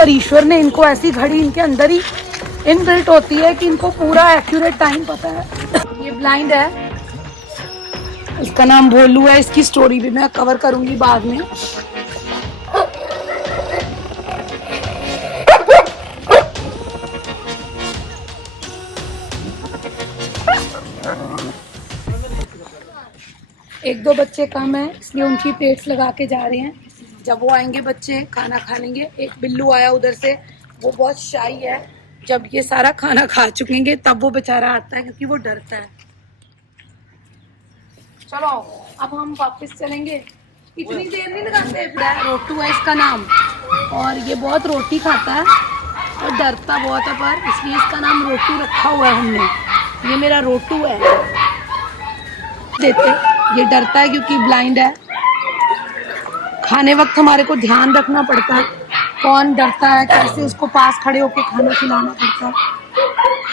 और ईश्वर ने इनको ऐसी घड़ी इनके अंदर ही इनबिल्ट होती है कि इनको पूरा एक्यूरेट टाइम पता है। ये ब्लाइंड है, इसका नाम भोलू है। इसकी स्टोरी भी मैं कवर करूंगी बाद में। एक दो बच्चे कम हैं इसलिए उनकी प्लेट्स लगा के जा रहे हैं। जब वो आएंगे बच्चे खाना खा लेंगे। एक बिल्लू आया उधर से, वो बहुत शाई है। जब ये सारा खाना खा चुकेंगे तब वो बेचारा आता है क्योंकि वो डरता है। चलो अब हम वापस चलेंगे। इतनी देर नहीं लगाते। रोटू है इसका नाम और ये बहुत रोटी खाता है और डरता बहुत है, पर इसलिए इसका नाम रोटू रखा हुआ है हमने। ये मेरा रोटू है। देते ये डरता है क्योंकि ब्लाइंड है। खाने वक्त हमारे को ध्यान रखना पड़ता है कौन डरता है, कैसे उसको पास खड़े होकर खाना खिलाना पड़ता है।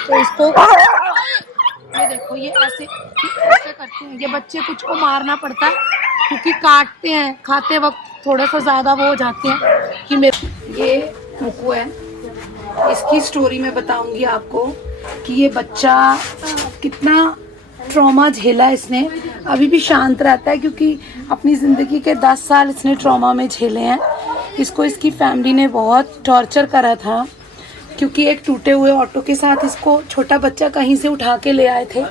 तो इसको ये देखो, ये ऐसे करते हैं ये बच्चे। कुछ को मारना पड़ता है क्योंकि काटते हैं खाते वक्त, थोड़ा सा ज़्यादा वो हो जाते हैं कि मेरे। ये मुक्कू है, इसकी स्टोरी मैं बताऊंगी आपको कि ये बच्चा कितना ट्रॉमा झेला इसने। अभी भी शांत रहता है क्योंकि अपनी ज़िंदगी के 10 साल इसने ट्रॉमा में झेले हैं। इसको इसकी फैमिली ने बहुत टॉर्चर करा था क्योंकि एक टूटे हुए ऑटो के साथ इसको छोटा बच्चा कहीं से उठा के ले आए थे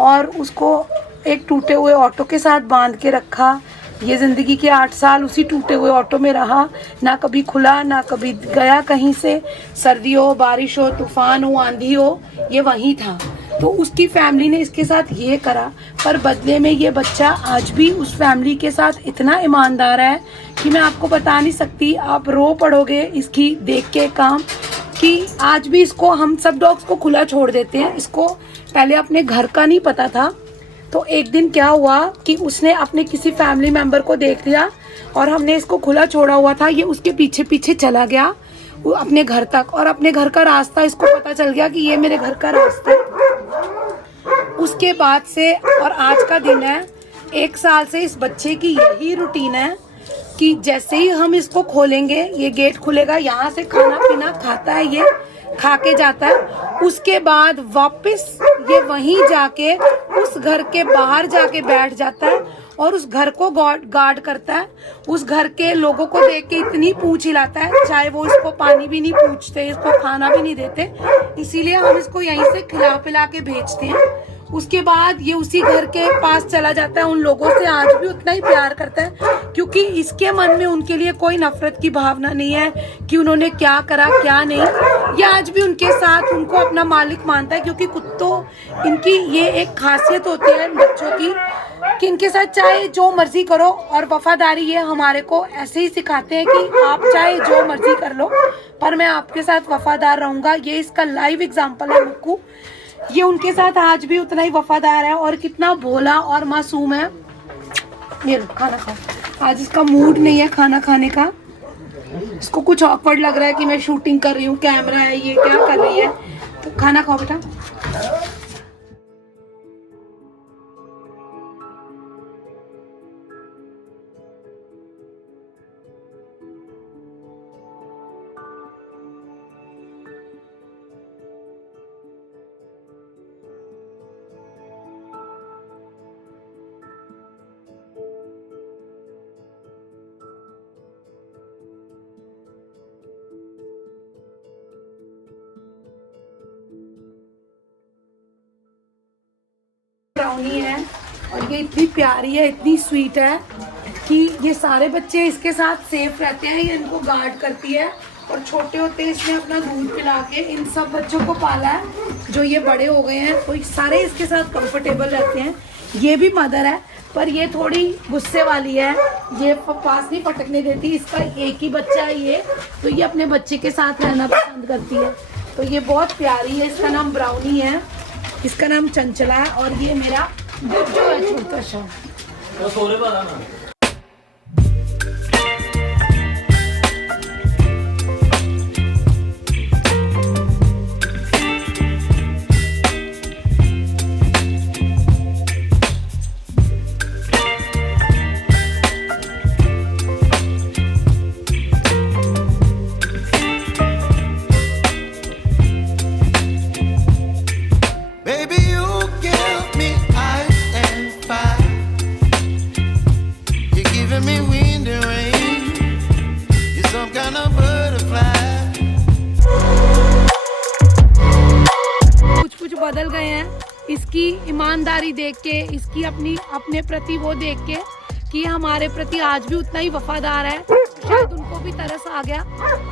और उसको एक टूटे हुए ऑटो के साथ बांध के रखा। ये ज़िंदगी के 8 साल उसी टूटे हुए ऑटो में रहा, ना कभी खुला ना कभी गया कहीं से। सर्दी हो, बारिश हो, तूफान हो, आंधी हो, ये वहीं था। तो उसकी फैमिली ने इसके साथ ये करा, पर बदले में ये बच्चा आज भी उस फैमिली के साथ इतना ईमानदार है कि मैं आपको बता नहीं सकती। आप रो पड़ोगे इसकी देख के काम कि आज भी इसको हम सब डॉग्स को खुला छोड़ देते हैं। इसको पहले अपने घर का नहीं पता था। तो एक दिन क्या हुआ कि उसने अपने किसी फैमिली मेंबर को देख लिया और हमने इसको खुला छोड़ा हुआ था। ये उसके पीछे पीछे चला गया अपने घर तक और अपने घर का रास्ता इसको पता चल गया कि ये मेरे घर का रास्ता है। उसके बाद से और आज का दिन है, 1 साल से इस बच्चे की यही रूटीन है कि जैसे ही हम इसको खोलेंगे, ये गेट खुलेगा, यहाँ से खाना पीना खाता है, ये खा के जाता है। उसके बाद वापस ये वहीं जाके उस घर के बाहर जाके बैठ जाता है और उस घर को गार्ड करता है। उस घर के लोगों को देख के इतनी पूंछ हिलाता है, चाहे वो इसको पानी भी नहीं पूछते, इसको खाना भी नहीं देते, इसीलिए हम इसको यहीं से खिला पिला के भेजते हैं। उसके बाद ये उसी घर के पास चला जाता है। उन लोगों से आज भी उतना ही प्यार करता है क्योंकि इसके मन में उनके लिए कोई नफरत की भावना नहीं है कि उन्होंने क्या करा क्या नहीं। ये आज भी उनके साथ उनको अपना मालिक मानता है क्योंकि कुत्तों इनकी ये एक खासियत होती है इन बच्चों की कि इनके साथ चाहे जो मर्जी करो। और वफादारी ये हमारे को ऐसे ही सिखाते हैं कि आप चाहे जो मर्जी कर लो पर मैं आपके साथ वफादार रहूंगा। ये इसका लाइव एग्जाम्पल है मुक्कू। ये उनके साथ आज भी उतना ही वफादार है और कितना भोला और मासूम है। ये खाना खाओ। आज इसका मूड नहीं है खाना खाने का। इसको कुछ ऑकवर्ड लग रहा है कि मैं शूटिंग कर रही हूँ, कैमरा है, ये क्या कर रही है। तो खाना खाओ बेटा। ब्राउनी है और ये इतनी प्यारी है, इतनी स्वीट है कि ये सारे बच्चे इसके साथ सेफ रहते हैं। ये इनको गार्ड करती है और छोटे होते इसने अपना दूध पिला के इन सब बच्चों को पाला है। जो ये बड़े हो गए हैं तो सारे इसके साथ कंफर्टेबल रहते हैं। ये भी मदर है पर ये थोड़ी गुस्से वाली है, ये पास नहीं पटकने देती। इसका एक ही बच्चा है ये, तो ये अपने बच्चे के साथ रहना पसंद करती है। तो ये बहुत प्यारी है। इसका नाम ब्राउनी है, इसका नाम चंचला है और ये मेरा जो है छोटा सा। कुछ बदल गए हैं इसकी ईमानदारी देख के, इसकी अपने प्रति वो देख के कि हमारे प्रति आज भी उतना ही वफादार है। शायद उनको भी तरस आ गया।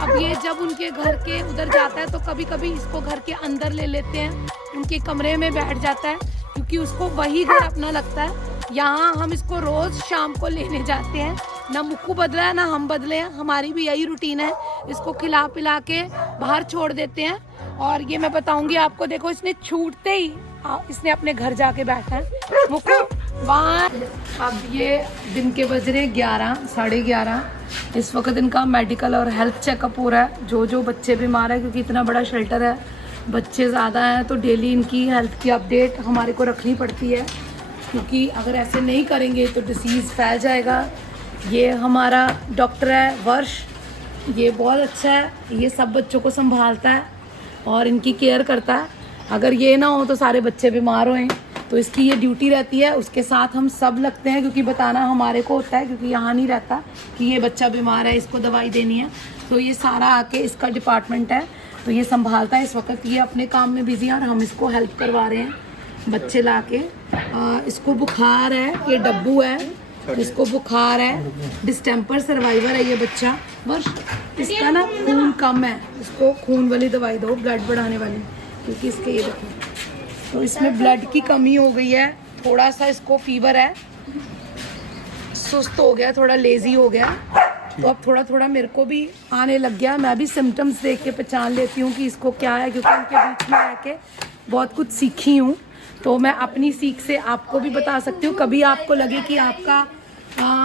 अब ये जब उनके घर के उधर जाता है तो कभी कभी इसको घर के अंदर ले लेते हैं, उनके कमरे में बैठ जाता है क्योंकि उसको वही घर अपना लगता है। यहाँ हम इसको रोज शाम को लेने जाते हैं। ना मुक्कू बदला है ना हम बदले हैं, हमारी भी यही रूटीन है। इसको खिला पिला के बाहर छोड़ देते हैं। और ये मैं बताऊंगी आपको, देखो इसने छूटते ही इसने अपने घर जाके बैठा है मुक्कू वहाँ। अब ये दिन के बज रहे 11, 11:30। इस वक्त इनका मेडिकल और हेल्थ चेकअप हो रहा है। जो बच्चे बीमार है, क्योंकि इतना बड़ा शेल्टर है, बच्चे ज़्यादा हैं, तो डेली इनकी हेल्थ की अपडेट हमारे को रखनी पड़ती है, क्योंकि अगर ऐसे नहीं करेंगे तो डिसीज़ फैल जाएगा। ये हमारा डॉक्टर है वर्ष, ये बहुत अच्छा है, ये सब बच्चों को संभालता है और इनकी केयर करता है। अगर ये ना हो तो सारे बच्चे बीमार होएं, तो इसकी ये ड्यूटी रहती है। उसके साथ हम सब लगते हैं, क्योंकि बताना हमारे को होता है, क्योंकि यहाँ नहीं रहता कि ये बच्चा बीमार है, इसको दवाई देनी है। तो ये सारा आके इसका डिपार्टमेंट है, तो ये संभालता है। इस वक्त ये अपने काम में बिजी है और हम इसको हेल्प करवा रहे हैं बच्चे ला के। इसको बुखार है, ये डब्बू है, इसको बुखार है, डिस्टेम्पर सर्वाइवर है ये बच्चा। वर्ष इसका ना खून कम है, इसको खून वाली दवाई दो, ब्लड बढ़ाने वाली, क्योंकि इसके ये देखो तो इसमें ब्लड की कमी हो गई है। थोड़ा सा इसको फीवर है, सुस्त हो गया, थोड़ा लेजी हो गया, तो अब थोड़ा थोड़ा मेरे को भी आने लग गया। मैं भी सिम्टम्स देख के पहचान लेती हूँ कि इसको क्या है, क्योंकि उनके बीच में रह के बहुत कुछ सीखी हूँ। तो मैं अपनी सीख से आपको भी बता सकती हूँ। कभी आपको लगे कि आपका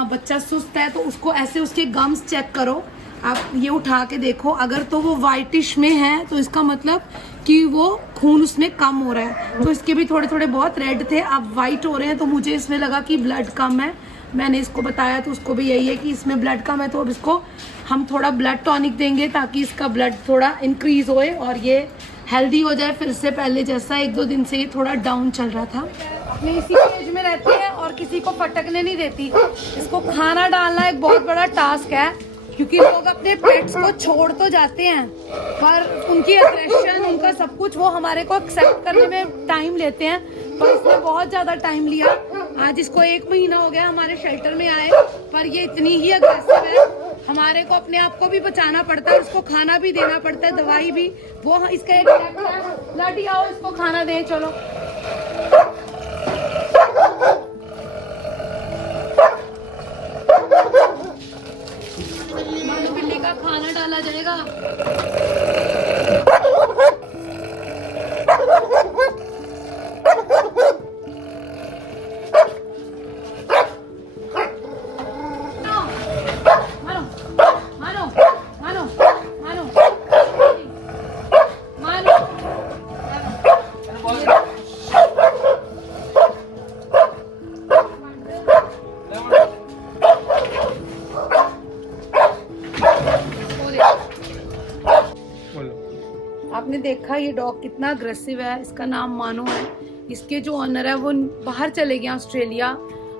बच्चा सुस्त है तो उसको ऐसे उसके गम्स चेक करो, आप ये उठा के देखो, अगर तो वो वाइटिश में है तो इसका मतलब कि वो खून उसमें कम हो रहा है। तो इसके भी थोड़े थोड़े बहुत रेड थे, अब वाइट हो रहे हैं, तो मुझे इसमें लगा कि ब्लड कम है। मैंने इसको बताया तो उसको भी यही है कि इसमें ब्लड कम है, तो अब इसको हम थोड़ा ब्लड टॉनिक देंगे ताकि इसका ब्लड थोड़ा इंक्रीज होए और ये हेल्दी हो जाए फिर से पहले जैसा। 1-2 दिन से ये थोड़ा डाउन चल रहा था। अपने इसी एज में रहती है और किसी को फटकने नहीं देती। इसको खाना डालना एक बहुत बड़ा टास्क है, क्योंकि लोग अपने पेट्स को छोड़ तो जाते हैं, पर उनकी एग्रेशन, उनका सब कुछ वो हमारे को एक्सेप्ट करने में टाइम लेते हैं। पर इसने बहुत ज़्यादा टाइम लिया। आज इसको 1 महीना हो गया हमारे शेल्टर में आए, पर ये इतनी ही अग्रेसिव है। हमारे को अपने आप को भी बचाना पड़ता है, उसको खाना भी देना पड़ता है, दवाई भी। वो इसका एक लाठी, आओ इसको खाना दें, चलो। मानो बिल्ली का खाना डाला जाएगा। आपने देखा ये डॉग कितना अग्रेसिव है। इसका नाम मानो है। इसके जो ऑनर है वो बाहर चले गए ऑस्ट्रेलिया।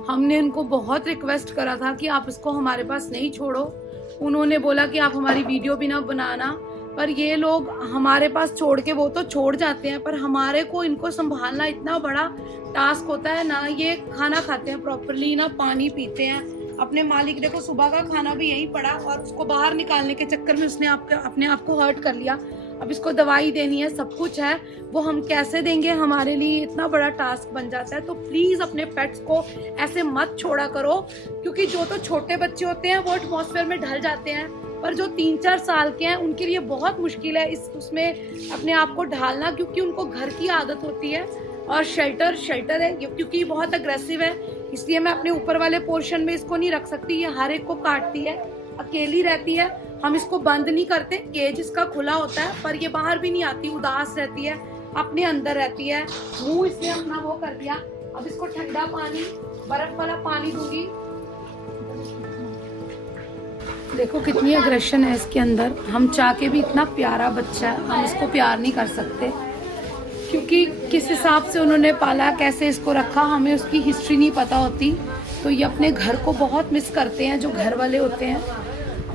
हमने उनको बहुत रिक्वेस्ट करा था कि आप इसको हमारे पास नहीं छोड़ो। उन्होंने बोला कि आप हमारी वीडियो भी ना बनाना, पर ये लोग हमारे पास छोड़ के वो तो छोड़ जाते हैं, पर हमारे को इनको संभालना इतना बड़ा टास्क होता है। ना ये खाना खाते हैं प्रॉपरली, ना पानी पीते हैं। अपने मालिक देखो, सुबह का खाना भी यहीं पड़ा और उसको बाहर निकालने के चक्कर में उसने अपने आप को हर्ट कर लिया। अब इसको दवाई देनी है, सब कुछ है, वो हम कैसे देंगे, हमारे लिए इतना बड़ा टास्क बन जाता है। तो प्लीज अपने पेट्स को ऐसे मत छोड़ा करो, क्योंकि जो तो छोटे बच्चे होते हैं वो एटमॉस्फेयर में ढल जाते हैं, पर जो 3-4 साल के हैं उनके लिए बहुत मुश्किल है उसमें अपने आप को ढालना, क्योंकि उनको घर की आदत होती है और शेल्टर है, क्योंकि बहुत अग्रेसिव है, इसलिए मैं अपने ऊपर वाले पोर्शन में इसको नहीं रख सकती। ये हर एक को काटती है, अकेली रहती है। हम इसको बंद नहीं करते, केज इसका खुला होता है, पर ये बाहर भी नहीं आती, उदास रहती है, अपने अंदर रहती है। मुंह इसने अपना वो कर दिया। अब इसको ठंडा पानी, बर्फ वाला पानी दूंगी। देखो कितनी अग्रेशन है इसके अंदर। हम चाह के भी, इतना प्यारा बच्चा है, हम इसको प्यार नहीं कर सकते, क्योंकि किस हिसाब से उन्होंने पाला, कैसे इसको रखा, हमें उसकी हिस्ट्री नहीं पता होती। तो ये अपने घर को बहुत मिस करते हैं, जो घर वाले होते हैं।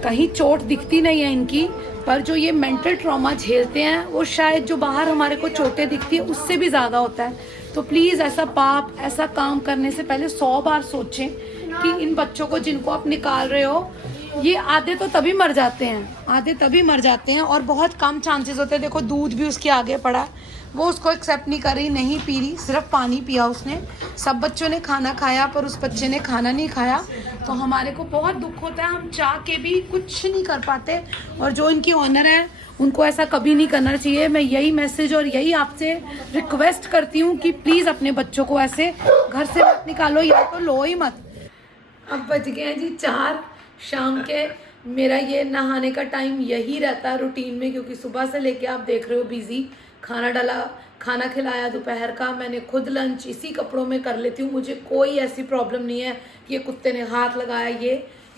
कहीं चोट दिखती नहीं है इनकी, पर जो ये मेंटल ट्रॉमा झेलते हैं वो शायद जो बाहर हमारे को चोटें दिखती है उससे भी ज़्यादा होता है। तो प्लीज़ ऐसा पाप, ऐसा काम करने से पहले 100 बार सोचें कि इन बच्चों को जिनको आप निकाल रहे हो, ये आधे तो तभी मर जाते हैं और बहुत कम चांसेस होते हैं। देखो दूध भी उसके आगे पड़ा, वो उसको एक्सेप्ट नहीं कर रही, नहीं पी रही, सिर्फ पानी पिया उसने। सब बच्चों ने खाना खाया पर उस बच्चे ने खाना नहीं खाया। तो हमारे को बहुत दुख होता है, हम चाह के भी कुछ नहीं कर पाते। और जो इनकी ऑनर है उनको ऐसा कभी नहीं करना चाहिए। मैं यही मैसेज और यही आपसे रिक्वेस्ट करती हूँ कि प्लीज़ अपने बच्चों को ऐसे घर से मत निकालो, या तो लो ही मत। अब बज गए हैं जी 4 शाम के। मेरा ये नहाने का टाइम यही रहता है रूटीन में, क्योंकि सुबह से लेके आप देख रहे हो बिजी। खाना डाला, खाना खिलाया दोपहर का, मैंने खुद लंच इसी कपड़ों में कर लेती हूँ। मुझे कोई ऐसी प्रॉब्लम नहीं है कि ये कुत्ते ने हाथ लगाया,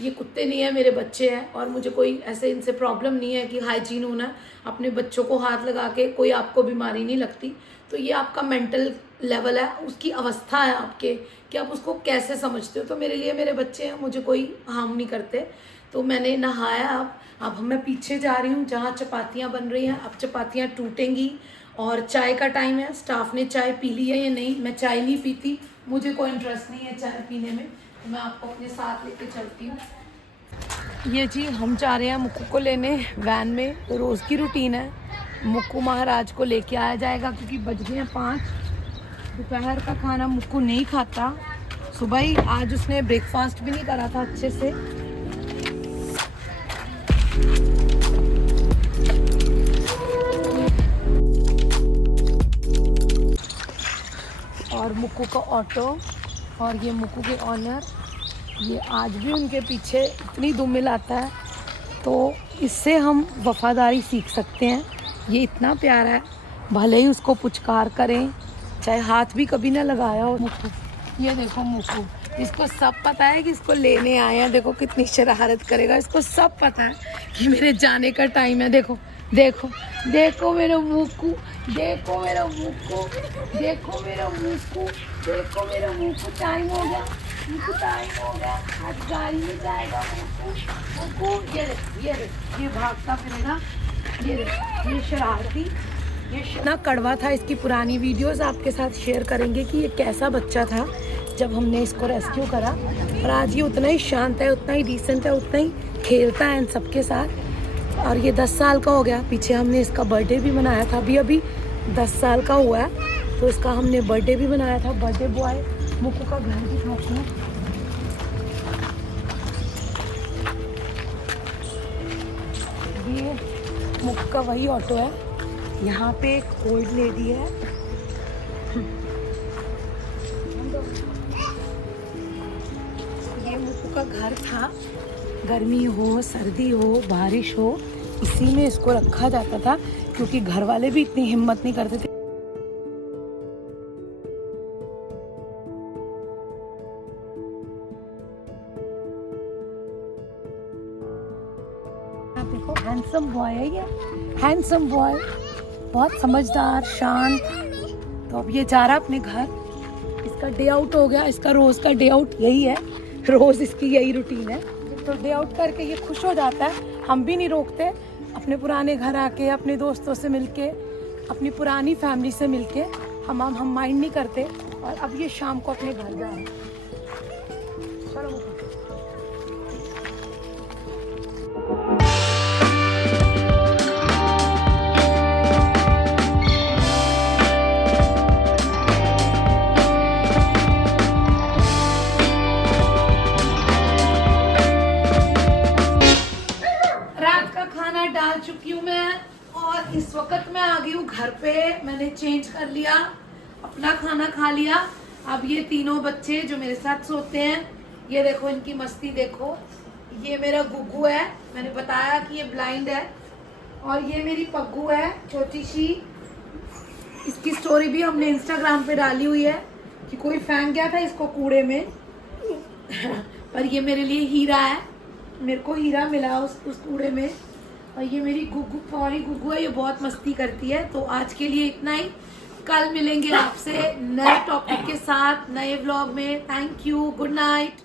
ये कुत्ते नहीं है, मेरे बच्चे हैं। और मुझे कोई ऐसे इनसे प्रॉब्लम नहीं है कि हाइजीन होना। अपने बच्चों को हाथ लगा के कोई आपको बीमारी नहीं लगती। तो ये आपका मेंटल लेवल है, उसकी अवस्था है आपके, कि आप उसको कैसे समझते हो। तो मेरे लिए मेरे बच्चे हैं, मुझे कोई हार्म नहीं करते। तो मैंने नहाया। अब मैं पीछे जा रही हूँ जहाँ चपातियाँ बन रही हैं। अब चपातियाँ टूटेंगी और चाय का टाइम है। स्टाफ ने चाय पी ली है या नहीं, मैं चाय नहीं पीती, मुझे कोई इंटरेस्ट नहीं है चाय पीने में। तो मैं आपको अपने साथ लेके चलती हूँ। ये जी हम जा रहे हैं मुक्कू को लेने वैन में। तो रोज़ की रूटीन है, मुक्कू महाराज को लेके आया जाएगा क्योंकि बज गए हैं 5। दोपहर का खाना मुक्कू नहीं खाता। सुबह ही आज उसने ब्रेकफास्ट भी नहीं करा था अच्छे से। और मुक्कू का ऑटो और ये मुक्कू के ऑनर, ये आज भी उनके पीछे इतनी धूमिल आता है। तो इससे हम वफादारी सीख सकते हैं। ये इतना प्यारा है, भले ही उसको पुचकार करें, चाहे हाथ भी कभी ना लगाया हो। मुक्कू, ये देखो मुक्कू, इसको सब पता है कि इसको लेने आए हैं। देखो कितनी शरारत करेगा, इसको सब पता है कि मेरे जाने का टाइम है। देखो देखो देखो मेरा मुक्कू, देखो मेरा मुक्कू, देखो मेरा मुक्कू, देखो मेरा मुक्कू। टाइम हो गया, मुक्कू टाइम हो गया, आज गाड़ी में जाएगा मुक्कू। मुक्कू ये भागता फिरेगा, ये शरारती, ये इतना कड़वा था। इसकी पुरानी वीडियोस आपके साथ शेयर करेंगे कि ये कैसा बच्चा था जब हमने इसको रेस्क्यू करा। और आज ये उतना ही शांत है, उतना ही डिसेंट है, उतना ही खेलता है इन सबके साथ। और ये 10 साल का हो गया। पीछे हमने इसका बर्थडे भी मनाया था, अभी 10 साल का हुआ है। तो इसका हमने बर्थडे भी मनाया था। बर्थडे बॉय मुक्कू का घर दिखाते हैं। ये मुक्कू का वही ऑटो है। यहाँ पे एक ओल्ड लेडी है। ये मुक्कू का घर था। गर्मी हो, सर्दी हो, बारिश हो, इसी में इसको रखा जाता था, क्योंकि घर वाले भी इतनी हिम्मत नहीं करते थे। देखो हैंडसम बॉय है ये, हैंडसम बॉय, बहुत समझदार, शांत। तो अब ये जा रहा अपने घर। इसका डे आउट हो गया। इसका रोज का डे आउट यही है, रोज इसकी यही रूटीन है। तो डे आउट करके ये खुश हो जाता है। हम भी नहीं रोकते। अपने पुराने घर आके, अपने दोस्तों से मिलके, अपनी पुरानी फैमिली से मिलके हम माइंड नहीं करते। और अब ये शाम को अपने घर जा रहे हैं। चलो डाल चुकी हूँ मैं, और इस वक्त मैं आ गई हूँ घर पे। मैंने चेंज कर लिया, अपना खाना खा लिया। अब ये तीनों बच्चे जो मेरे साथ सोते हैं, ये देखो इनकी मस्ती देखो। ये मेरा गुग्गू है, मैंने बताया कि ये ब्लाइंड है। और ये मेरी पग्गू है छोटी सी। इसकी स्टोरी भी हमने इंस्टाग्राम पे डाली हुई है कि कोई फेंक गया था इसको कूड़े में पर ये मेरे लिए हीरा है, मेरे को हीरा मिला उस कूड़े में। और ये मेरी गुग्गू, पौड़ी गुग्गू है, ये बहुत मस्ती करती है। तो आज के लिए इतना ही। कल मिलेंगे आपसे नए टॉपिक के साथ, नए व्लॉग में। Thank you, good night.